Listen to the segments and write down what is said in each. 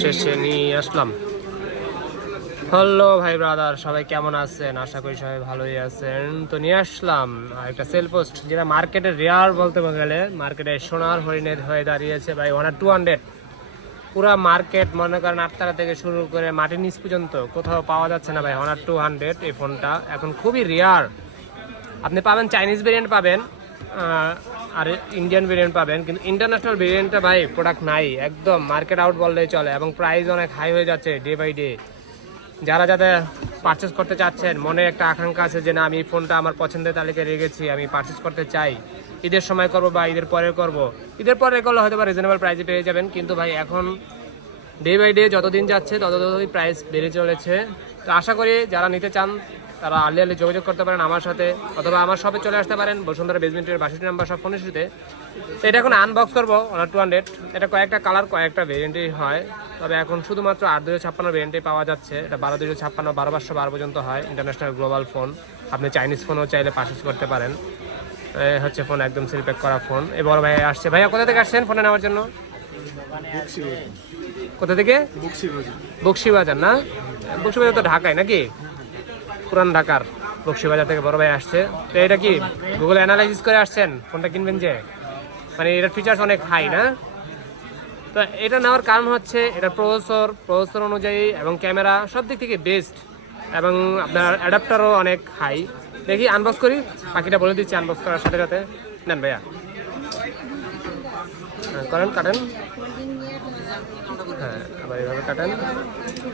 শেষে নিয়ে আসলাম। হ্যালো ভাই ব্রাদার সবাই কেমন আছেন? আশা করি সবাই ভালোই আছেন। তো নিয়ে আসলাম একটা সেল পোস্ট যেটা মার্কেটের রেয়ার বলতে গেলে মার্কেটে সোনার হরিণের হয়ে দাঁড়িয়েছে ভাই ওনার টু হান্ড্রেড পুরা মার্কেট মনে করেন আটতারা থেকে শুরু করে মাটির নিচ পর্যন্ত, কোথাও পাওয়া যাচ্ছে না ভাই অনার টু হান্ড্রেড এই ফোনটা এখন খুবই রেয়ার আপনি পাবেন চাইনিজ ভেরিয়েন্ট পাবেন। আর ইন্ডিয়ান ভেরিয়েন্ট পাবেন, কিন্তু ইন্টারন্যাশনাল ভেরিয়েন্টটা ভাই প্রোডাক্ট নাই, একদম মার্কেট আউট বললেই চলে এবং প্রাইস অনেক হাই হয়ে যাচ্ছে ডে বাই ডে যারা যাদের পারচেস করতে চাচ্ছেন, মনে একটা আকাঙ্ক্ষা আছে যে না, আমি এই ফোনটা আমার পছন্দের তালিকায় রেখেছি, আমি পারচেস করতে চাই। ঈদের সময় করব বা ঈদের পরে করব। ঈদের পরে করলে হয়তো বা রিজনেবল প্রাইসে পেয়ে যাবেন, কিন্তু ভাই এখন ডে বাই ডে যতদিন যাচ্ছে তত ততই প্রাইস বেড়ে চলেছে। তো আশা করি যারা নিতে চান, তারা আর্লি আর্লি যোগাযোগ করতে পারেন আমার সাথে, অথবা আমার শপে চলে আসতে পারেন, বসুন্ধরা বেসমেন্টের বাষট্টি নাম্বার সব ফোনের সাথে তো এটা এখন আনবক্স করব ওনার টু হান্ড্রেড এটা কয়েকটা কালার কয়েকটা ভেরিয়েন্টই হয়। তবে এখন শুধুমাত্র আট দুশো ছাপ্পান্ন ভেরিয়েন্টে পাওয়া যাচ্ছে। এটা বারো দুশো ছাপ্পান্ন, বারো পাঁচশো বারো পর্যন্ত হয় ইন্টারন্যাশনাল গ্লোবাল ফোন আপনি চাইনিজ ফোনও চাইলে পারচেস করতে পারেন। হচ্ছে ফোন একদম সিল প্যাক করা ফোন এই বড় ভাই আসছে। ভাইয়া, কোথা থেকে আসছেন ফোনে নেওয়ার জন্য? কোথা থেকে? বক্সিবাজার। না? বক্সিবাজার তো ঢাকায় নাকি? পুরান ঢাকার বক্সিবাজার থেকে বড় ভাই আসছে। তো এটা কি গুগল অ্যানালাইসিস করে আসছেন? ফোনটা কিনবেন যে? মানে এটার ফিচার্স অনেক হাই না? তো এটা নেওয়ার কারণ হচ্ছে এটা প্রসেসর প্রসেসর অনুযায়ী এবং ক্যামেরা সব দিক থেকে বেস্ট এবং আপনার অ্যাডাপ্টারও অনেক হাই দেখি আনবক্স করি। পাখিটা বলে দিচ্ছি আনবক্স করার সাথে সাথে। নেন ভাইয়া। হ্যাঁ, করেন কাটেন। হ্যাঁ আবার এইভাবে কাটেন।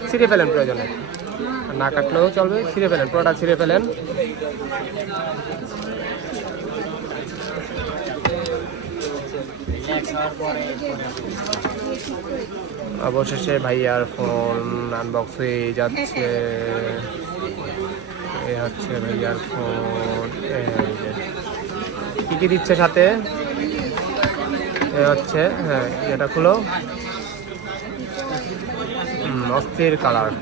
ছিঁড়ে ফেলেন প্রয়োজনে। না কাটলেও চলবে ছিঁড়ে ফেলেন পুরোটা ছিঁড়ে ফেলেন। অবশেষে ভাইয়ার ফোন আনবক্স হয়ে যাচ্ছে। এ হচ্ছে ভাইয়ার ফোন। কি কি দিচ্ছে সাথে? এ হচ্ছে হ্যাঁ এটা খুলো অস্থির কালার।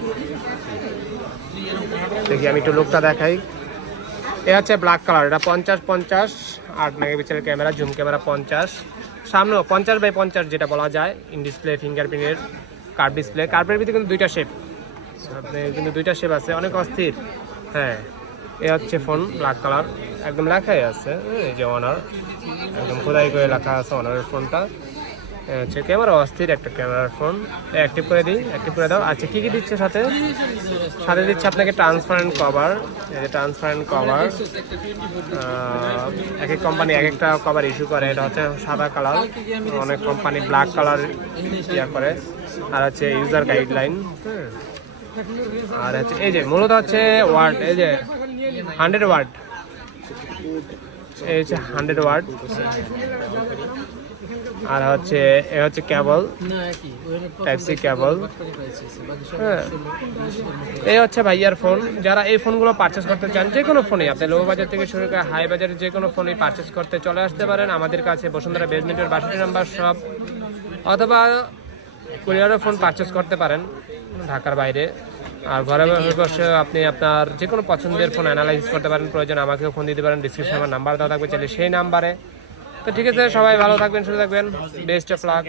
দেখি আমি একটু লুকটা দেখাই। এ হচ্ছে ব্ল্যাক কালার এটা পঞ্চাশ পঞ্চাশ, আট মেগাপিক্সেলের ক্যামেরা জুম ক্যামেরা পঞ্চাশ। সামনেও পঞ্চাশ বাই পঞ্চাশ যেটা বলা যায় ইন ডিসপ্লে ফিঙ্গারপ্রিন্টের কার্ভ ডিসপ্লে কার্ভের ভিতরে কিন্তু দুইটা শেপ কিন্তু দুইটা শেপ আছে, অনেক অস্থির। হ্যাঁ। এ হচ্ছে ফোন ব্ল্যাক কালার একদম লেখাই আছে এই যে অনার একদম খোদাই করে লেখা আছে অনারের ফোনটা। হচ্ছে ক্যামেরা অস্থির একটা ক্যামেরার ফোন। অ্যাক্টিভ করে দিই অ্যাক্টিভ করে দাও। আচ্ছা কী কী দিচ্ছে সাথে? সাথে দিচ্ছে আপনাকে ট্রান্সপারেন্ট কভার এই যে ট্রান্সপারেন্ট কভার এক এক কোম্পানি এক একটা কভার ইস্যু করে। এটা হচ্ছে সাদা কালার অনেক কোম্পানি ব্ল্যাক কালার ইয়া করে। আর হচ্ছে ইউজার গাইডলাইন আর হচ্ছে, এই যে, মূলত হচ্ছে ওয়ার্ড এই যে হান্ড্রেড ওয়ার্ড। এই হচ্ছে হান্ড্রেড ওয়ার্ড। আর হচ্ছে, এ হচ্ছে কেবল টাইপ সি কেবল হ্যাঁ। এই হচ্ছে ভাইয়ার ফোন। যারা এই ফোনগুলো পারচেস করতে চান, যে কোনো ফোনই আপনি লো বাজার থেকে শুরু করে হাই বাজারের যে কোনো ফোনই পারচেস করতে চলে আসতে পারেন। আমাদের কাছে বসুন্ধরা বেসমেন্টের বাষট্টি নাম্বার সব অথবা কুরিয়ারও ফোন পারচেস করতে পারেন ঢাকার বাইরে। আর ঘরে বসে আপনি আপনার যে কোনো পছন্দের ফোন অ্যানালাইসিস করতে পারেন, প্রয়োজন আমাকেও ফোন দিতে পারেন ডিসক্রিপশনে আমার নাম্বার দেওয়া থাকবে, চাইলে সেই নাম্বারে তো ঠিক আছে, সবাই ভালো থাকবেন, সুস্থ থাকবেন বেস্ট অফ লাক